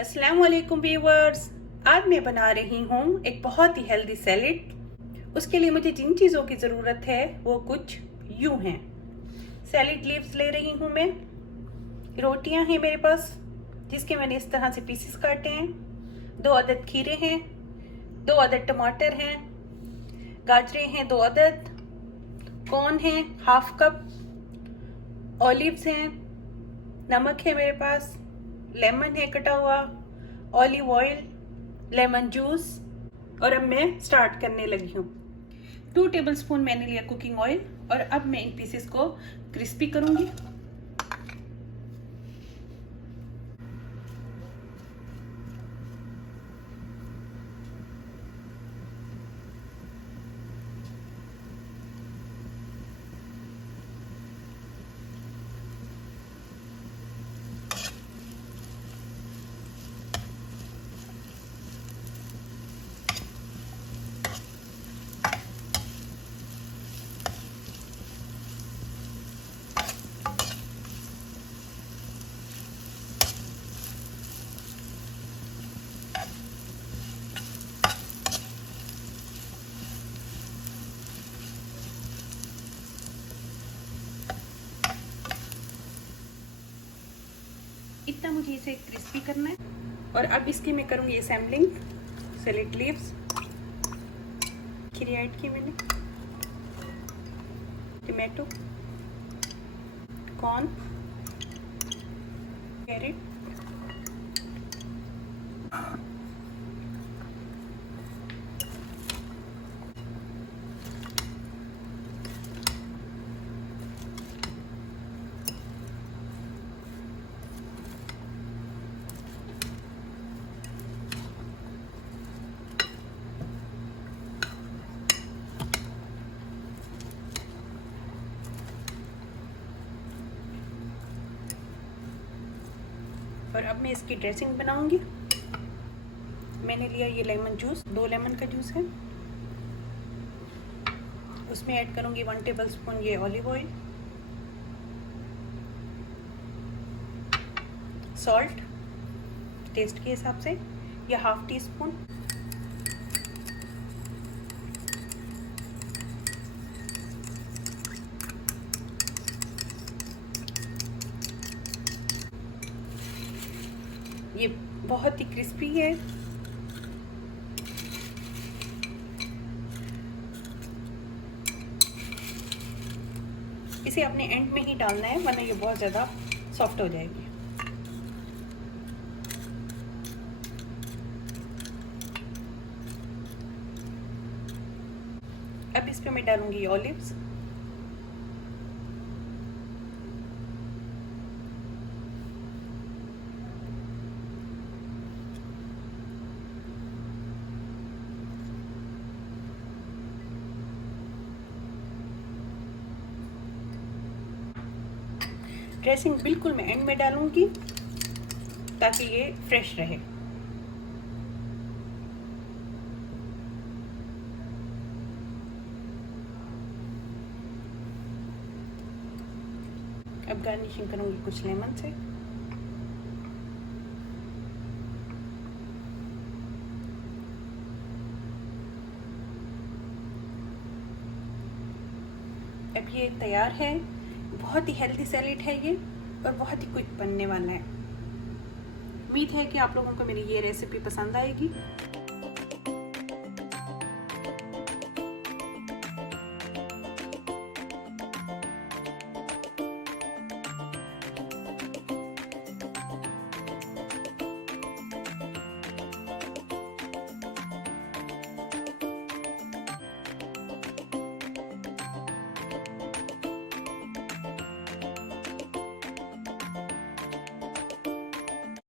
अस्सलाम वालेकुम व्यूअर्स। आज मैं बना रही हूँ एक बहुत ही हेल्दी सैलेड। उसके लिए मुझे जिन चीज़ों की ज़रूरत है वो कुछ यूँ हैं। सैलेड लीव्स ले रही हूँ मैं। रोटियाँ हैं मेरे पास जिसके मैंने इस तरह से पीसेस काटे हैं। 2 अदद खीरे हैं, 2 अदद टमाटर हैं, गाजरें हैं 2 अदद, कॉर्न हैं हाफ कप, ऑलिव्स हैं, नमक है मेरे पास, लेमन है कटा हुआ, ऑलिव ऑयल, लेमन जूस। और अब मैं स्टार्ट करने लगी हूँ। 2 टेबलस्पून मैंने लिया कुकिंग ऑयल और अब मैं इन पीसेस को क्रिस्पी करूँगी। इतना मुझे इसे क्रिस्पी करना है। और अब इसकी मैं करूँगी असेंबलिंग। सैलेड लीव्स खीरे ऐड किए मैंने, टमाटो, कॉर्न, कैरेट, और अब मैं इसकी ड्रेसिंग बनाऊंगी। मैंने लिया ये लेमन जूस, 2 लेमन का जूस है। उसमें ऐड करूंगी 1 टेबलस्पून ये ऑलिव ऑयल, सॉल्ट टेस्ट के हिसाब से या हाफ टी स्पून, ये बहुत ही क्रिस्पी है। इसे अपने एंड में ही डालना है वरना ये बहुत ज़्यादा सॉफ्ट हो जाएगी। अब इस पे मैं डालूंगी ऑलिव्स, ड्रेसिंग बिल्कुल मैं एंड में डालूंगी ताकि ये फ्रेश रहे। अब गार्निशिंग करूंगी कुछ लेमन से। अब ये तैयार है। बहुत ही हेल्दी सैलेड है ये और बहुत ही क्विक बनने वाला है। उम्मीद है कि आप लोगों को मेरी ये रेसिपी पसंद आएगी।